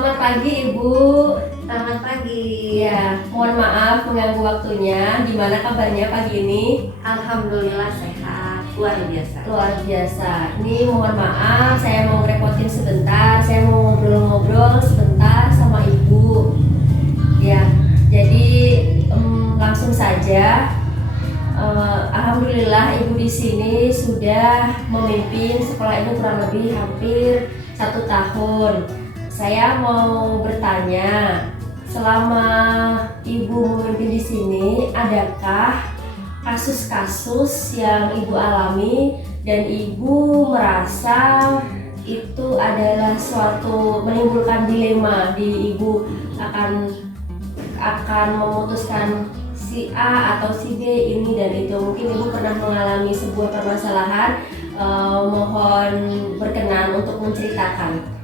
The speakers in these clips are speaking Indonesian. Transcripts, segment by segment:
Selamat pagi Ibu. Selamat pagi. Ya, mohon maaf mengganggu waktunya. Gimana kabarnya pagi ini? Alhamdulillah sehat, luar biasa. Luar biasa. Ini mohon maaf, saya mau ngerepotin sebentar. Saya mau ngobrol-ngobrol sebentar sama Ibu. Ya, jadi langsung saja. Alhamdulillah Ibu di sini sudah memimpin sekolah ini kurang lebih hampir 1 tahun. Saya mau bertanya, selama Ibu memimpin di sini, adakah kasus-kasus yang Ibu alami dan Ibu merasa itu adalah suatu menimbulkan dilema di Ibu akan memutuskan si A atau si B ini dan itu? Mungkin Ibu pernah mengalami sebuah permasalahan, mohon berkenan untuk menceritakan.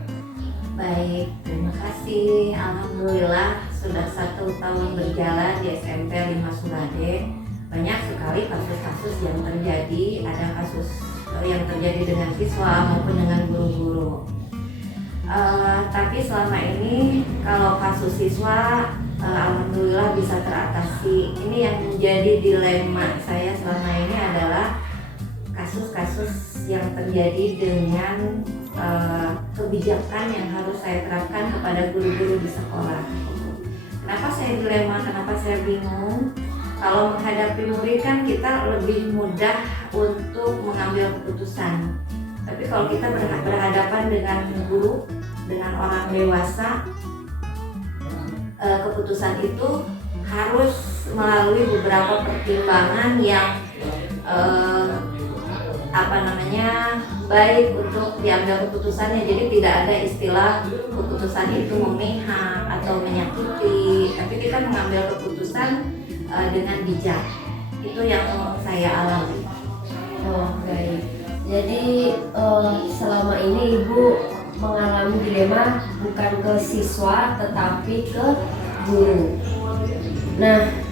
Baik, terima kasih. Alhamdulillah sudah 1 tahun berjalan di SMP 5 Surade. Banyak sekali kasus-kasus yang terjadi. Ada kasus yang terjadi dengan siswa maupun dengan guru-guru. Tapi selama ini kalau kasus siswa alhamdulillah bisa teratasi. Ini yang menjadi dilema saya selama ini adalah kasus-kasus yang terjadi dengan kebijakan yang harus saya terapkan kepada guru-guru di sekolah. Kenapa saya dilema, kenapa saya bingung? Kalau menghadapi murid kan kita lebih mudah untuk mengambil keputusan. Tapi kalau kita berhadapan dengan guru, dengan orang dewasa, keputusan itu harus melalui beberapa pertimbangan yang baik untuk diambil keputusannya. Jadi tidak ada istilah keputusan itu memihak atau menyakiti, tapi kita mengambil keputusan dengan bijak. Itu yang saya alami. Oh, baik. Jadi selama ini Ibu mengalami dilema bukan ke siswa tetapi ke guru. Nah,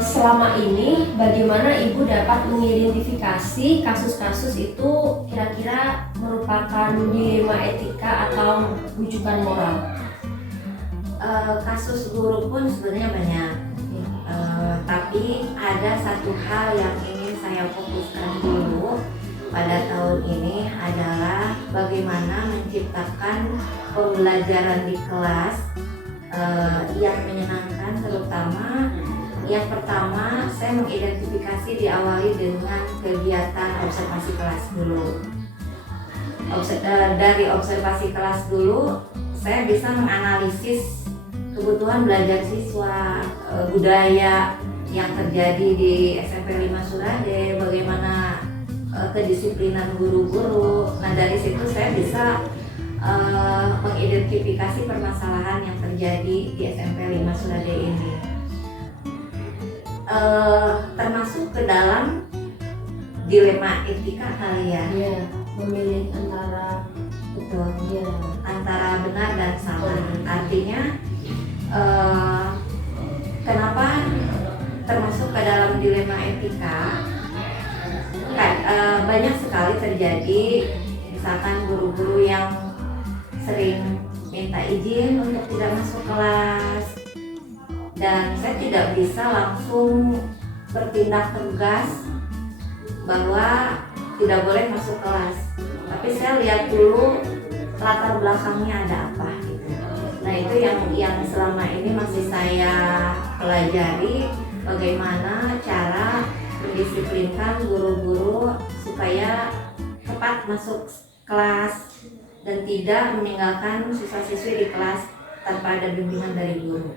selama ini bagaimana Ibu dapat mengidentifikasi kasus-kasus itu kira-kira merupakan dilema etika atau rujukan moral? Kasus guru pun sebenarnya banyak, tapi ada satu hal yang ingin saya fokuskan dulu pada tahun ini adalah bagaimana menciptakan pembelajaran di kelas yang menyenangkan. Terutama yang pertama, saya mengidentifikasi diawali dengan kegiatan observasi kelas dulu. Dari observasi kelas dulu, saya bisa menganalisis kebutuhan belajar siswa, budaya yang terjadi di SMP 5 Surade, bagaimana kedisiplinan guru-guru. Nah, dari situ saya bisa mengidentifikasi permasalahan yang terjadi di SMP 5 Surade ini. Termasuk ke dalam dilema etika kali ya. Iya, memilih antara betul, ya, antara benar dan salah. Artinya kenapa termasuk ke dalam dilema etika? Banyak sekali terjadi, misalkan guru-guru yang sering minta izin untuk tidak masuk kelas, dan saya tidak bisa langsung bertindak tegas bahwa tidak boleh masuk kelas, tapi saya lihat dulu latar belakangnya ada apa gitu. Nah, itu yang selama ini masih saya pelajari, bagaimana cara mendisiplinkan guru-guru supaya tepat masuk kelas dan tidak meninggalkan siswa-siswi di kelas tanpa ada bimbingan dari guru.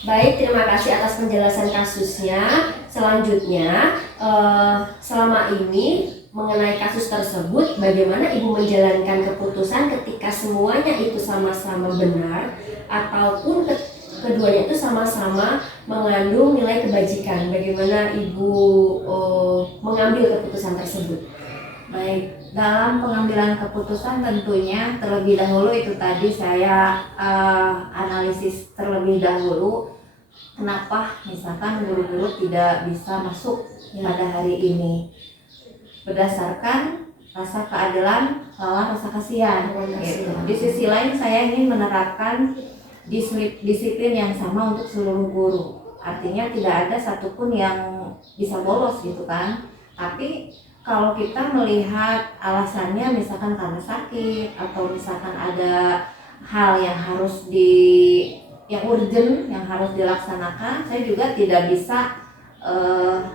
Baik, terima kasih atas penjelasan kasusnya. Selanjutnya, selama ini mengenai kasus tersebut, bagaimana Ibu menjalankan keputusan ketika semuanya itu sama-sama benar ataupun keduanya itu sama-sama mengandung nilai kebajikan? Bagaimana Ibu mengambil keputusan tersebut? Baik, dalam pengambilan keputusan tentunya terlebih dahulu itu tadi saya analisis terlebih dahulu kenapa misalkan guru-guru tidak bisa masuk pada hari ini. Berdasarkan rasa keadilan lawan rasa kasihan Lawan gitu. kasihan. Di sisi lain saya ingin menerapkan disiplin yang sama untuk seluruh guru. Artinya tidak ada satupun yang bisa bolos gitu kan. Tapi kalau kita melihat alasannya misalkan karena sakit atau misalkan ada hal yang harus yang urgent yang harus dilaksanakan, saya juga tidak bisa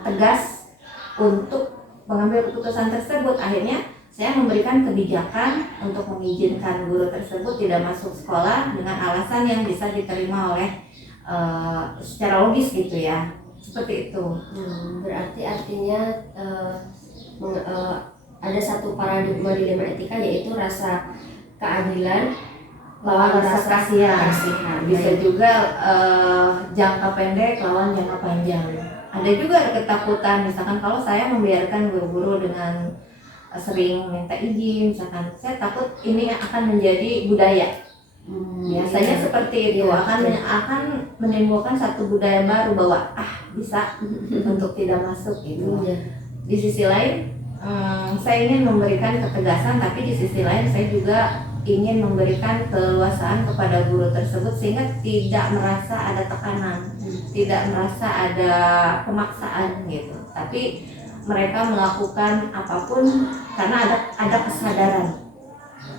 tegas untuk mengambil keputusan tersebut. Akhirnya saya memberikan kebijakan untuk mengizinkan guru tersebut tidak masuk sekolah dengan alasan yang bisa diterima oleh secara logis gitu ya, seperti itu. Berarti artinya ada satu paradigma dilema etika, yaitu rasa keadilan Lawan rasa kasihan. Bisa Baik. juga jangka pendek lawan jangka panjang. Ada juga ketakutan, misalkan kalau saya membiarkan guru-guru dengan sering minta izin, misalkan saya takut ini akan menjadi budaya. Biasanya Iya. seperti itu, Iya, akan menimbulkan satu budaya baru bahwa bisa untuk tidak masuk gitu. Iya. Di sisi lain saya ingin memberikan ketegasan, tapi di sisi lain saya juga ingin memberikan keleluasaan kepada guru tersebut sehingga tidak merasa ada tekanan, tidak merasa ada pemaksaan gitu. Tapi mereka melakukan apapun karena ada kesadaran.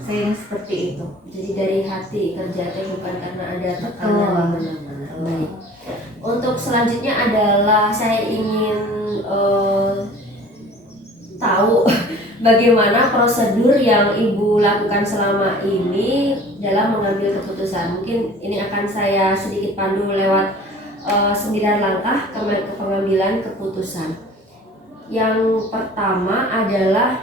Saya ingin seperti itu. Jadi dari hati kerjanya, bukan karena ada tekanan Betul. mana-mana. Baik. Untuk selanjutnya adalah saya ingin tahu bagaimana prosedur yang Ibu lakukan selama ini dalam mengambil keputusan. Mungkin ini akan saya sedikit pandu lewat 9 langkah ke pengambilan keputusan. Yang pertama adalah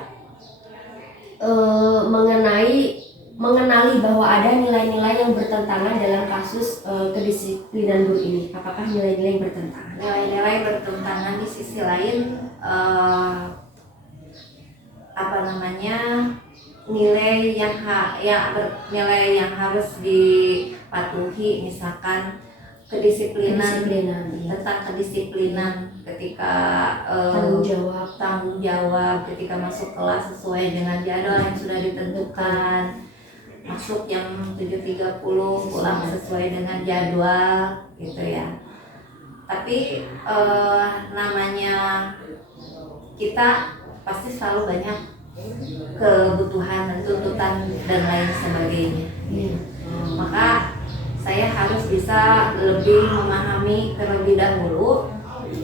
mengenali bahwa ada nilai-nilai yang bertentangan dalam kasus kedisiplinan guru ini. Apakah nilai-nilai yang bertentangan? Nilai-nilai bertentangan di sisi lain nilai yang harus dipatuhi, misalkan kedisiplinan. Tentang kedisiplinan ketika Tanggung jawab ketika masuk kelas sesuai dengan jadwal yang sudah ditentukan, masuk jam 7.30, pulang sesuai dengan jadwal gitu ya. Tapi namanya kita pasti selalu banyak kebutuhan dan tuntutan dan lain sebagainya. Maka saya harus bisa lebih memahami terlebih dahulu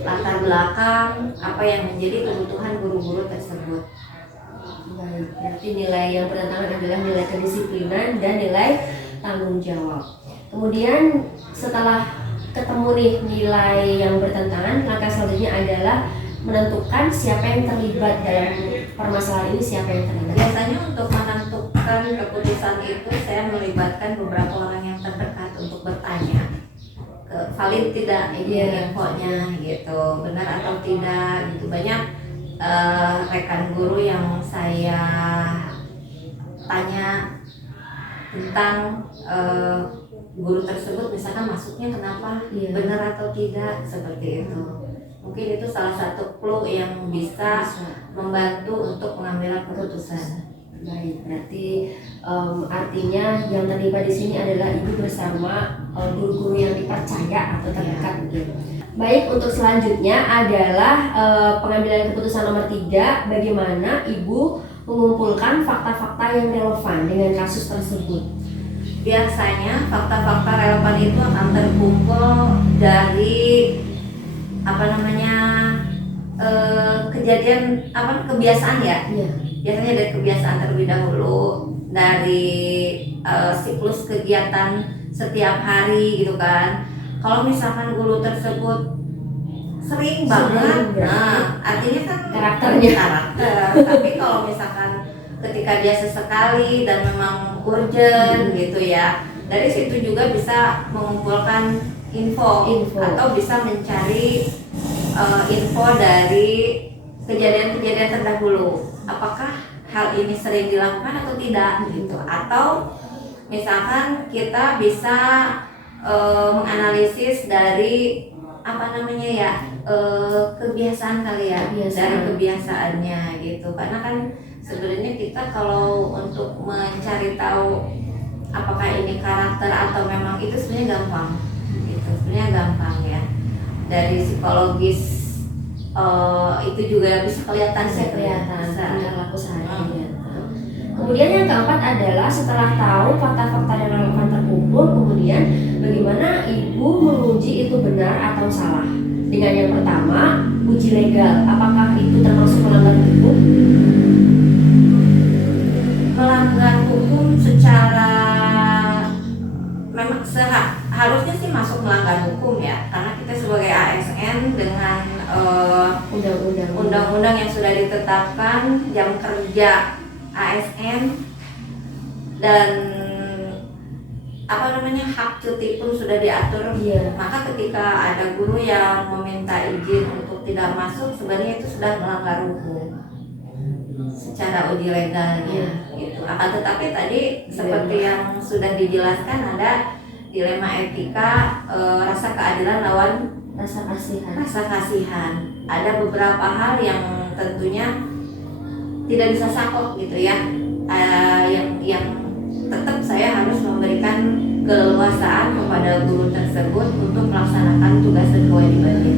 latar belakang apa yang menjadi kebutuhan guru-guru tersebut. Baik, berarti nilai yang bertentangan adalah nilai kedisiplinan dan nilai tanggung jawab. Kemudian setelah ketemu nih nilai yang bertentangan, langkah selanjutnya adalah menentukan siapa yang terlibat dalam permasalahan ini, siapa yang terlibat. Biasanya untuk menentukan keputusan itu saya melibatkan beberapa orang yang terdekat untuk bertanya valid tidak infonya gitu, benar atau tidak gitu. Banyak rekan guru yang saya tanya tentang guru tersebut, misalkan masuknya kenapa, benar atau tidak, seperti itu. Mungkin itu salah satu clue yang bisa membantu untuk pengambilan keputusan. Baik, berarti artinya yang terlibat di sini adalah Ibu bersama guru-guru yang dipercaya atau terdekat begitu. Baik, untuk selanjutnya adalah pengambilan keputusan nomor 3, bagaimana Ibu mengumpulkan fakta-fakta yang relevan dengan kasus tersebut. Biasanya fakta-fakta relevan itu akan terkumpul dari kejadian kebiasaan ya. Biasanya dari kebiasaan terlebih dahulu, dari siklus kegiatan setiap hari gitu kan. Kalau misalkan guru tersebut sering banget, artinya kan karakter. Tapi kalau misalkan ketika dia sesekali dan memang urgent gitu ya, dari situ juga bisa mengumpulkan info. Atau bisa mencari info dari kejadian-kejadian terdahulu, apakah hal ini sering dilakukan atau tidak gitu. Atau misalkan kita bisa menganalisis dari kebiasaan kali ya, dari kebiasaannya gitu. Karena kan sebenarnya kita kalau untuk mencari tahu apakah ini karakter atau memang itu sebenarnya gampang gitu, sebenarnya gampang ya, dari psikologis itu juga bisa kelihatan Bisa kelihatan Bisa. tingkah laku sehari-hari. Kemudian yang keempat adalah setelah tahu fakta-fakta dan relevan terkumpul, kemudian bagaimana ibu menguji itu benar atau salah. Dengan yang pertama, uji legal. Apakah itu termasuk melanggar hukum? Melanggar hukum secara memang harusnya sih masuk melanggar hukum ya, karena kita sebagai ASN dengan undang-undang yang sudah ditetapkan, jam kerja ASN dan hak cuti pun sudah diatur. Maka ketika ada guru yang meminta izin untuk tidak masuk, sebenarnya itu sudah melanggar hukum secara uji legalnya gitu. Akan tetapi tadi seperti yang sudah dijelaskan, ada dilema etika, rasa keadilan lawan Rasa kasihan. Ada beberapa hal yang tentunya tidak bisa sakop gitu ya, yang tetap saya harus memberikan keleluasaan kepada guru tersebut untuk melaksanakan tugas dan kewajibannya.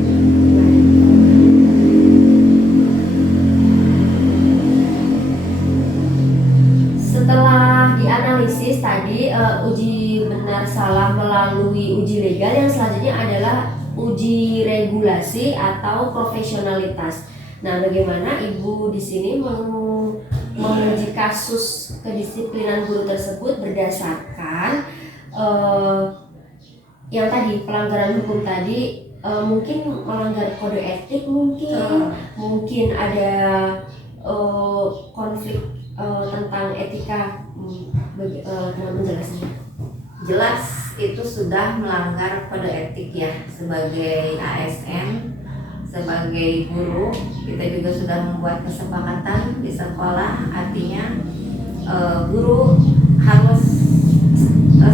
Setelah dianalisis tadi uji benar salah melalui uji legal, yang selanjutnya adalah uji regulasi atau profesionalitas. Nah, bagaimana ibu di sini menguji kasus kedisiplinan guru tersebut berdasarkan yang tadi pelanggaran hukum tadi, mungkin melanggar kode etik, mungkin ada konflik tentang etika. Dalam menjelaskannya Jelas itu sudah melanggar kode etik ya, sebagai ASN, sebagai guru kita juga sudah membuat kesepakatan di sekolah, artinya guru harus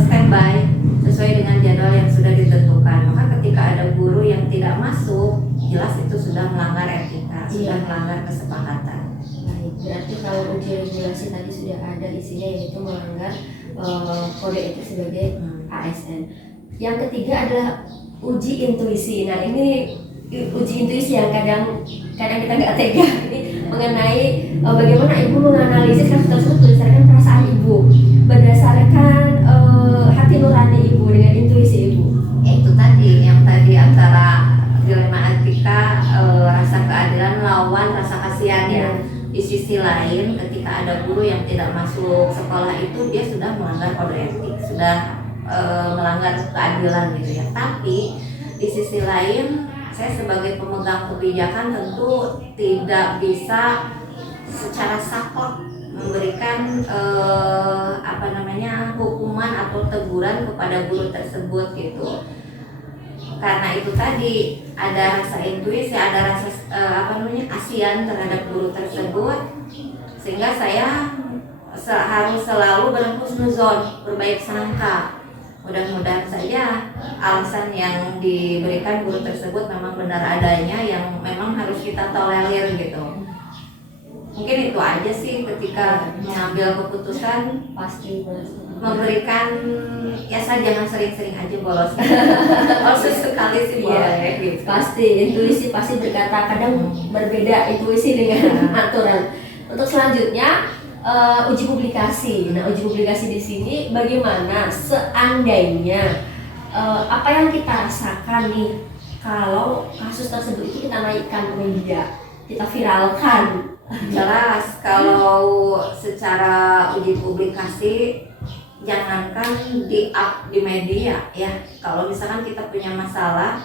standby sesuai dengan jadwal yang sudah ditentukan. Maka ketika ada guru yang tidak masuk, jelas itu sudah melanggar etika, sudah melanggar kesepakatan. Baik, berarti kalau uji regulasi tadi sudah ada isinya, yaitu melanggar kode etik sebagai ASN. Yang ketiga adalah uji intuisi. Nah, ini uji intuisi yang kadang kita nggak tega ini mengenai bagaimana ibu menganalisis kasus tersebut berdasarkan perasaan ibu, berdasarkan hati nurani ibu dengan intuisi ibu. Itu tadi yang tadi antara dilema etika, rasa keadilan lawan rasa kasihan ya. Di sisi lain, ketika ada guru yang tidak masuk sekolah itu, dia sudah melanggar kode etik, sudah melanggar keadilan gitu ya. Tapi di sisi lain, saya sebagai pemegang kebijakan tentu tidak bisa secara saklek memberikan hukuman atau teguran kepada guru tersebut gitu. Karena itu tadi ada rasa intuisi, ada rasa kasihan terhadap guru tersebut, sehingga saya harus selalu berhusnuzon, berbaik sangka. Mudah-mudahan saja alasan yang diberikan guru tersebut memang benar adanya, yang memang harus kita tolerir gitu. Mungkin itu aja sih ketika mengambil keputusan, Pasti memberikan ya, saya jangan sering-sering aja bolos. Kalau sesekali sih boleh gitu. Pasti intuisi pasti berkata, kadang berbeda intuisi dengan aturan. Untuk selanjutnya uji publikasi. Nah, uji publikasi di sini bagaimana seandainya apa yang kita rasakan nih kalau kasus tersebut itu kita naikkan ke media, kita viralkan. Jelas kalau secara uji publikasi, jangankan di-up di media ya. Kalau misalkan kita punya masalah,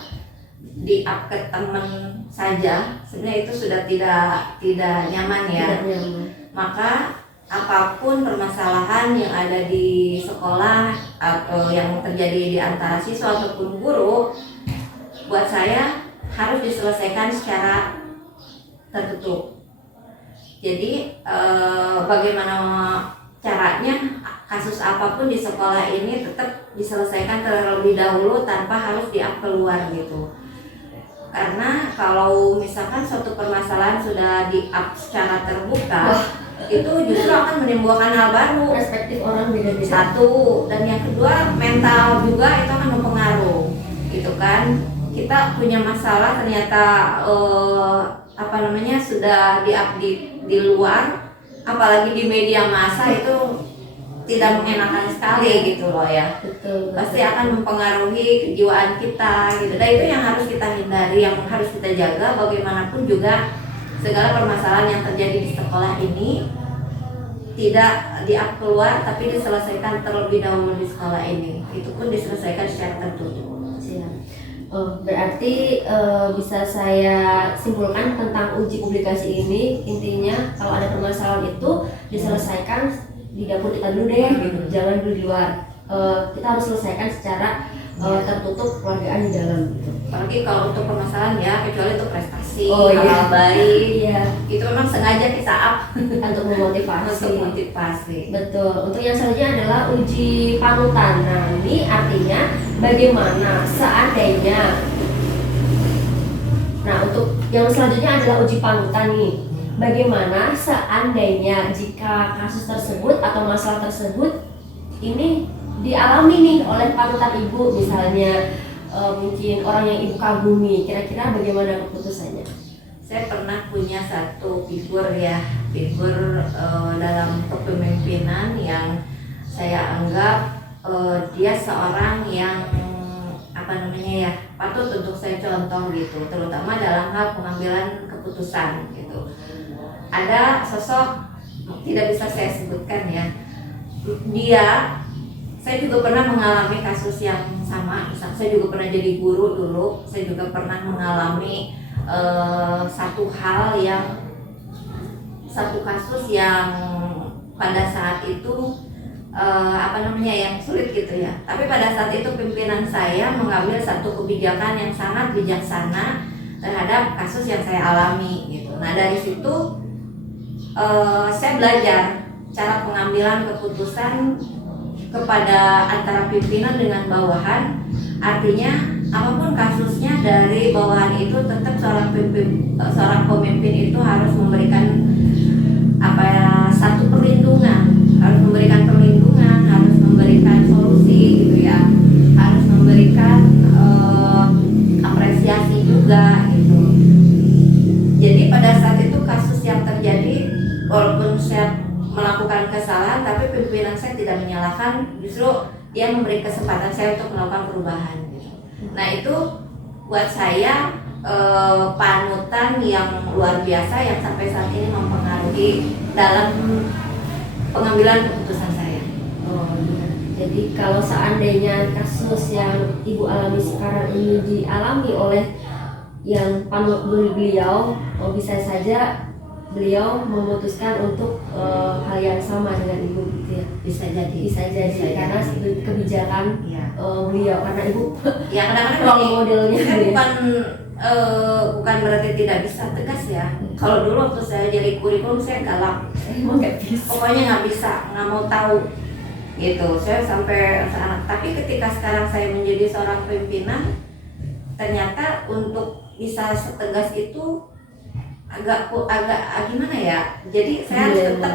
di-up ke teman saja, sebenarnya itu sudah tidak nyaman ya. Maka apapun permasalahan yang ada di sekolah atau yang terjadi di antara siswa ataupun guru, buat saya harus diselesaikan secara tertutup. Jadi bagaimana caranya, kasus apapun di sekolah ini tetap diselesaikan terlebih dahulu tanpa harus di-up keluar gitu. Karena kalau misalkan suatu permasalahan sudah di-up secara terbuka, itu justru akan menimbulkan hal baru. Perspektif orang beda-beda. Satu, dan yang kedua mental juga itu akan mempengaruhi, gitu kan. Kita punya masalah ternyata sudah di-update di luar, apalagi di media massa itu tidak mengenakan sekali gitu loh ya. Betul. Pasti akan mempengaruhi kejiwaan kita gitu. Dan itu yang harus kita hindari, yang harus kita jaga. Bagaimanapun juga segala permasalahan yang terjadi di sekolah ini tidak di-up keluar, tapi diselesaikan terlebih dahulu di sekolah ini. Itu pun diselesaikan secara tertutup. Siap. Berarti bisa saya simpulkan tentang uji publikasi ini, intinya kalau ada permasalahan itu diselesaikan di dapur kita dulu deh, gitu. Jangan dulu di luar. Kita harus selesaikan secara tertutup, keluargaan di dalam, gitu. Apalagi kalau untuk permasalahan ya, kecuali untuk prestasi, Oh, hal baik, Iya, itu memang sengaja kita up untuk memotivasi. untuk motivasi. Betul. Untuk yang selanjutnya adalah uji panutan. Nah, ini artinya bagaimana seandainya. Nah, untuk yang selanjutnya adalah uji panutan nih. Bagaimana seandainya jika kasus tersebut atau masalah tersebut ini dialami nih oleh panutan ibu, misalnya mungkin orang yang ibu kagumi, kira-kira bagaimana keputusannya? Saya pernah punya satu figur dalam kepemimpinan yang saya anggap dia seorang yang patut untuk saya contoh gitu, terutama dalam hal pengambilan keputusan gitu. Ada sosok, tidak bisa saya sebutkan ya, saya juga pernah mengalami kasus yang sama. Saya juga pernah jadi guru dulu. Saya juga pernah mengalami satu kasus yang pada saat itu yang sulit gitu ya. Tapi pada saat itu pimpinan saya mengambil satu kebijakan yang sangat bijaksana terhadap kasus yang saya alami gitu. Nah, dari situ saya belajar cara pengambilan keputusan kepada antara pimpinan dengan bawahan. Artinya apapun kasusnya dari bawahan itu tetap seorang pemimpin itu harus memberikan satu perlindungan, harus memberikan solusi gitu ya, harus memberikan apresiasi juga gitu. Jadi pada saat itu kasus yang terjadi, walaupun saya melakukan kesalahan, tapi pimpinan saya tidak menyalahkan, justru dia memberi kesempatan saya untuk melakukan perubahan. Nah, itu buat saya panutan yang luar biasa yang sampai saat ini mempengaruhi dalam pengambilan keputusan saya. Oh iya. Jadi kalau seandainya kasus yang ibu alami sekarang ini dialami oleh yang panut beliau, bisa saja beliau memutuskan untuk hal yang sama dengan ibu gitu ya. Bisa jadi Karena kebijakan beliau, karena ibu ya kadang-kadang role modelnya bukan berarti tidak bisa tegas ya. Kalau dulu waktu saya jadi kurikulum saya galak, emang nggak bisa. pokoknya nggak bisa, nggak mau tahu gitu. Saya sampai tapi ketika sekarang saya menjadi seorang pimpinan, ternyata untuk bisa setegas itu agak gimana ya. Jadi saya harus tetap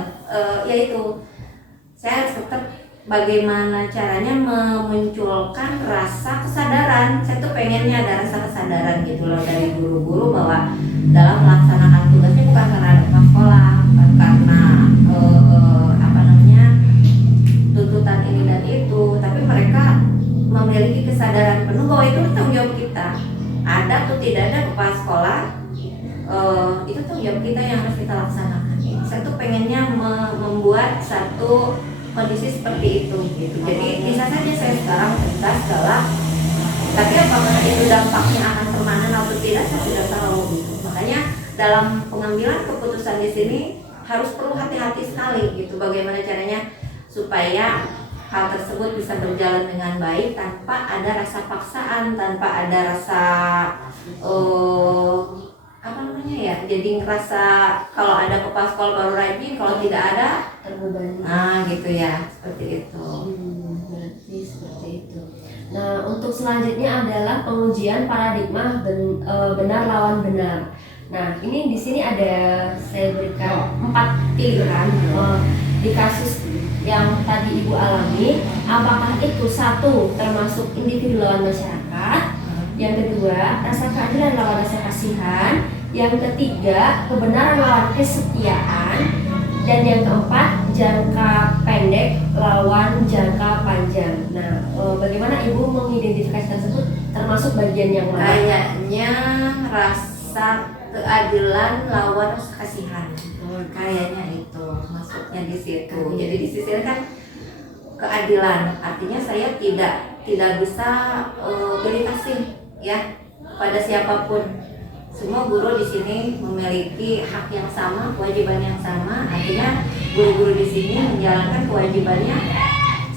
saya harus tetap bagaimana caranya memunculkan rasa kesadaran. Saya tuh pengennya ada rasa kesadaran gitu loh dari guru-guru bahwa dalam melaksanakan tugasnya bukan karena ada sekolah, bukan karena tuntutan ini dan itu, tapi mereka memiliki kesadaran penuh bahwa itu tanggung jawab kita. Ada atau tidak ada kepala sekolah, itu tanggung jawab kita yang harus kita laksanakan. Saya tuh pengennya membuat satu kondisi seperti itu gitu. Jadi bisa saja saya sekarang tegas galak, tapi apakah itu dampaknya akan permanen atau tidak saya tidak tahu gitu. Makanya dalam pengambilan keputusan di sini harus perlu hati-hati sekali gitu, bagaimana caranya supaya hal tersebut bisa berjalan dengan baik tanpa ada rasa paksaan, tanpa ada rasa jadi ngerasa kalau ada kepala sekolah baru rajin, kalau tidak ada terbebani. Gitu ya, seperti itu. Berarti seperti itu. Nah, untuk selanjutnya adalah pengujian paradigma benar lawan benar. Nah, ini di sini ada saya berikan 4 pilihan di kasus yang tadi Ibu alami. Apakah itu satu termasuk individu lawan masyarakat, yang kedua rasa keadilan lawan rasa kasihan, yang ketiga kebenaran lawan kesetiaan, dan yang keempat jangka pendek lawan jangka panjang. Nah, bagaimana Ibu mengidentifikasi tersebut termasuk bagian yang mana? Kayaknya rasa keadilan lawan rasa kasihan. Kayaknya itu masuknya di situ. Jadi di sisi kan keadilan, artinya saya tidak bisa beri kasih ya pada siapapun. Semua guru di sini memiliki hak yang sama, kewajiban yang sama. Artinya guru-guru di sini menjalankan kewajibannya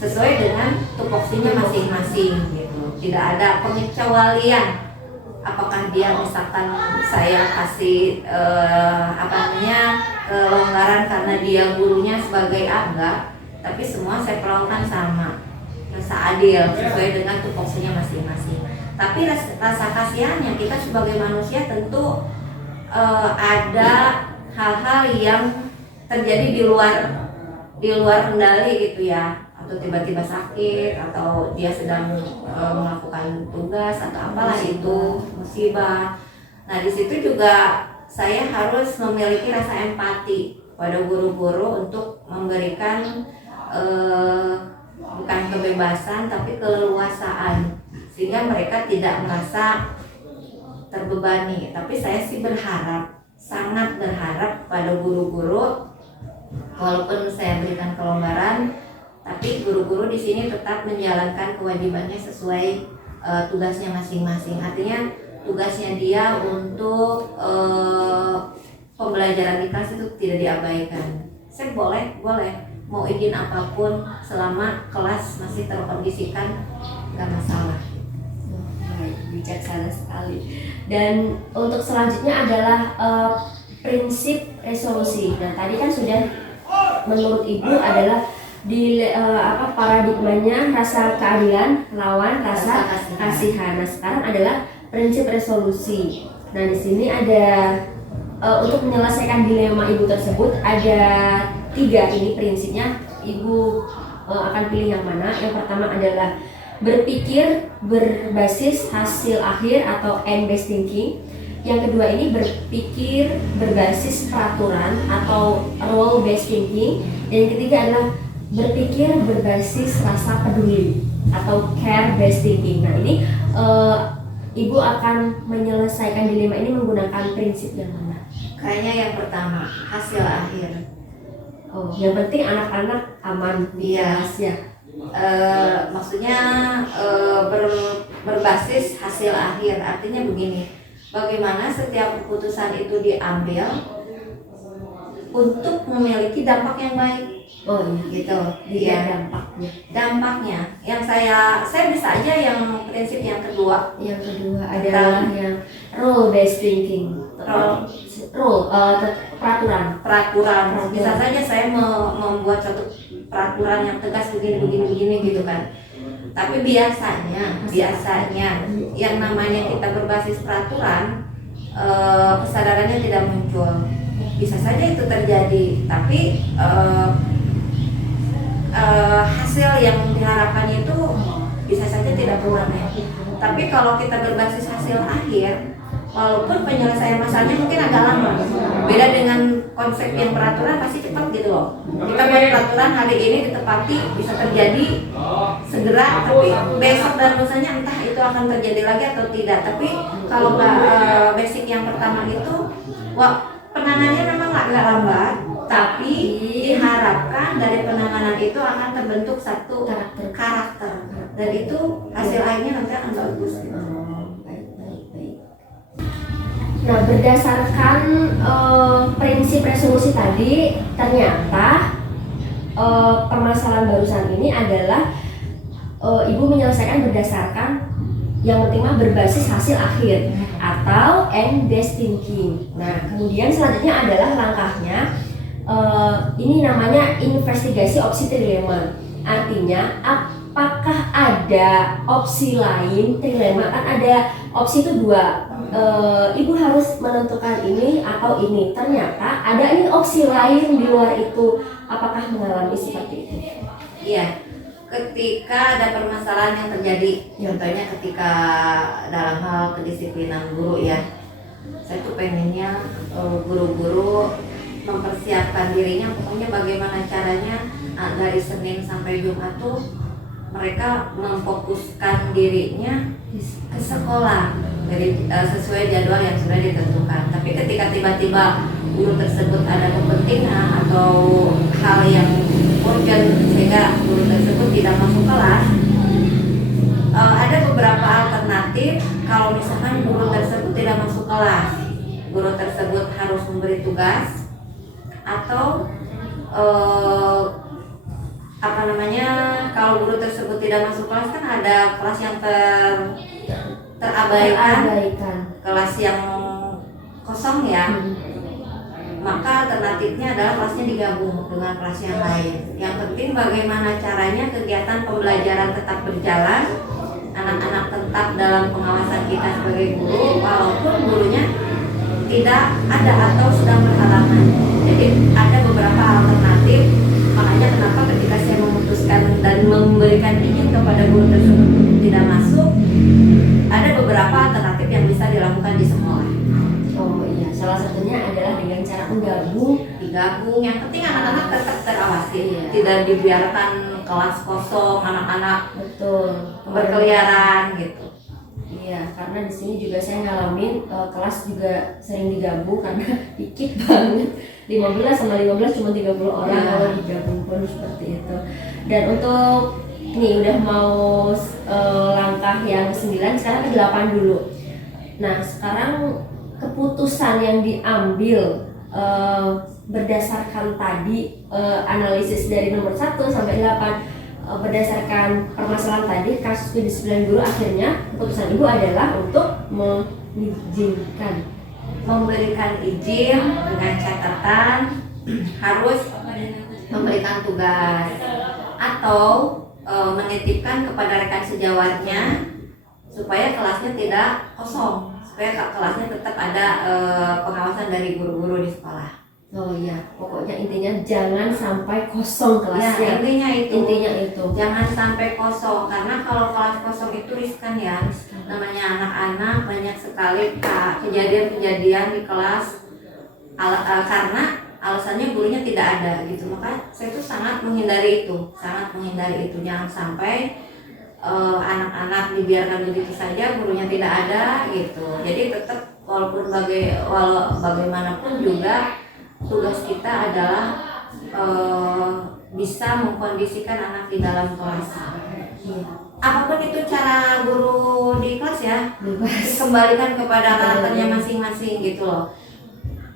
sesuai dengan tupoksinya masing-masing gitu. Tidak ada pengecualian. Apakah dia misalkan saya kasih kelonggaran karena dia gurunya sebagai enggak, tapi semua saya perlakukan sama, rasa adil sesuai dengan tupoksinya masing-masing. Tapi rasa kasihan yang kita sebagai manusia tentu ada hal-hal yang terjadi di luar kendali gitu ya, atau tiba-tiba sakit, atau dia sedang melakukan tugas atau apalah itu musibah. Nah di situ juga saya harus memiliki rasa empati pada guru-guru untuk memberikan bukan kebebasan tapi keleluasaan, sehingga mereka tidak merasa terbebani. Tapi saya sih sangat berharap pada guru-guru, walaupun saya berikan kelonggaran, tapi guru-guru di sini tetap menjalankan kewajibannya sesuai tugasnya masing-masing. Artinya tugasnya dia untuk pembelajaran di kelas itu tidak diabaikan. Saya boleh mau izin apapun selama kelas masih terkondisikan, nggak masalah. Baik, bijaksana sekali. Dan untuk selanjutnya adalah prinsip resolusi. Nah, tadi kan sudah menurut Ibu adalah paradigmanya rasa keadilan lawan rasa kasihan. Nah, sekarang adalah prinsip resolusi. Nah, di sini ada untuk menyelesaikan dilema Ibu tersebut ada 3 ini prinsipnya. Ibu akan pilih yang mana? Yang pertama adalah berpikir berbasis hasil akhir atau end-based thinking. Yang kedua ini berpikir berbasis peraturan atau role-based thinking. Dan yang ketiga adalah berpikir berbasis rasa peduli atau care-based thinking. Nah ini Ibu akan menyelesaikan dilema ini menggunakan prinsip yang mana? Kayaknya yang pertama, hasil akhir. Oh, yang penting anak-anak aman. Iya. Ya. Maksudnya berbasis hasil akhir. Artinya begini, bagaimana setiap keputusan itu diambil untuk memiliki dampak yang baik. Oh gitu. Iya, dampaknya yang saya bisa aja yang prinsip yang kedua. Yang kedua adalah yang role based thinking. Peraturan. Bisa saja saya membuat suatu peraturan yang tegas begini gitu kan. Tapi biasanya yang namanya kita berbasis peraturan, kesadarannya tidak muncul. Bisa saja itu terjadi, tapi hasil yang diharapkannya itu bisa saja tidak berwarna. Tapi kalau kita berbasis hasil akhir, walaupun penyelesaian masalahnya mungkin agak lama, beda dengan konsep yang peraturan pasti cepat gitu loh. Kita buat peraturan hari ini ditepati bisa terjadi segera, tapi besok dan lusanya entah itu akan terjadi lagi atau tidak. Tapi kalau basic yang pertama itu, penanganannya memang agak lambat, tapi diharapkan dari penanganan itu akan terbentuk satu karakter, dan itu hasil akhirnya nanti akan bagus. Baik. Nah, berdasarkan prinsip resolusi tadi, ternyata permasalahan barusan ini adalah Ibu menyelesaikan berdasarkan yang penting mah berbasis hasil akhir atau end-based thinking. Nah, kemudian selanjutnya adalah langkahnya ini namanya investigasi opsi trilema. Artinya apakah ada opsi lain trilema? Kan ada opsi itu 2, ibu harus menentukan ini atau ini. Ternyata ada ini opsi lain di luar itu. Apakah mengalami seperti itu? Iya, ketika ada permasalahan yang terjadi, contohnya ketika dalam hal kedisiplinan guru ya, saya tuh pengennya guru-guru mempersiapkan dirinya, pokoknya bagaimana caranya dari Senin sampai Jumat tuh mereka memfokuskan dirinya ke sekolah dari sesuai jadwal yang sudah ditentukan. Tapi ketika tiba-tiba guru tersebut ada kepentingan atau hal yang urgent sehingga guru tersebut tidak masuk kelas, ada beberapa alternatif. Kalau misalkan guru tersebut tidak masuk kelas, guru tersebut harus memberi tugas atau kalau guru tersebut tidak masuk kelas, kan ada kelas yang terabaikan, kelas yang kosong ya. Maka alternatifnya adalah kelasnya digabung dengan kelas yang lain. Yang penting bagaimana caranya kegiatan pembelajaran tetap berjalan, anak-anak tetap dalam pengawasan kita sebagai guru, walaupun gurunya tidak ada atau sedang berhalangan. Jadi ada beberapa alternatif. Makanya kenapa ketika saya memutuskan dan memberikan izin kepada guru tersebut tidak masuk, ada beberapa alternatif yang bisa dilakukan di sekolah. Oh iya, salah satunya adalah dengan cara digabung. Yang penting anak-anak tetap terawasi, tidak dibiarkan kelas kosong, anak-anak berkeliaran gitu. Iya, karena di sini juga saya ngalamin kelas juga sering digabung karena dikit banget. 15 sama 15 cuma 30 orang kalau digabung pun seperti itu. Dan untuk nih udah mau langkah yang 9, sekarang ke 8 dulu. Nah, sekarang keputusan yang diambil berdasarkan tadi analisis dari nomor 1 sampai 8, berdasarkan permasalahan tadi kasus kedisiplinan guru, akhirnya keputusan ibu adalah untuk memberikan izin dengan catatan harus memberikan tugas atau menitipkan kepada rekan sejawatnya supaya kelasnya tidak kosong, supaya kelasnya tetap ada pengawasan dari guru-guru di sekolah. Oh iya, pokoknya intinya jangan sampai kosong kelasnya. Ya, intinya itu. Jangan sampai kosong, karena kalau kelas kosong itu riskan ya. Namanya anak-anak, banyak sekali kejadian-kejadian di kelas karena alasannya gurunya tidak ada gitu. Maka saya tuh sangat menghindari itu. Jangan sampai anak-anak dibiarkan begitu saja, gurunya tidak ada gitu. Jadi tetap walaupun bagaimanapun juga tugas kita adalah bisa mengkondisikan anak di dalam kelas. Apapun itu cara guru di kelas ya, dikembalikan kepada karakternya masing-masing gitu loh.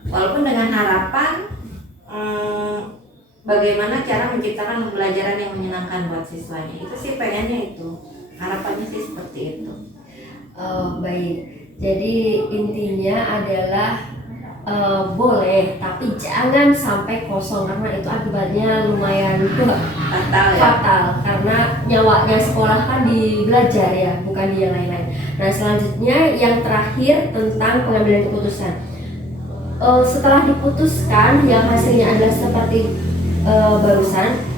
Walaupun dengan harapan bagaimana cara menciptakan pembelajaran yang menyenangkan buat siswanya. Itu sih pengennya itu. Harapannya sih seperti itu. Oh, baik. Jadi intinya adalah boleh, tapi jangan sampai kosong karena itu akibatnya lumayan fatal karena nyawanya sekolah kan belajar ya, bukan di yang lain-lain. Nah, selanjutnya yang terakhir tentang pengambilan keputusan. Setelah diputuskan yang hasilnya adalah seperti barusan,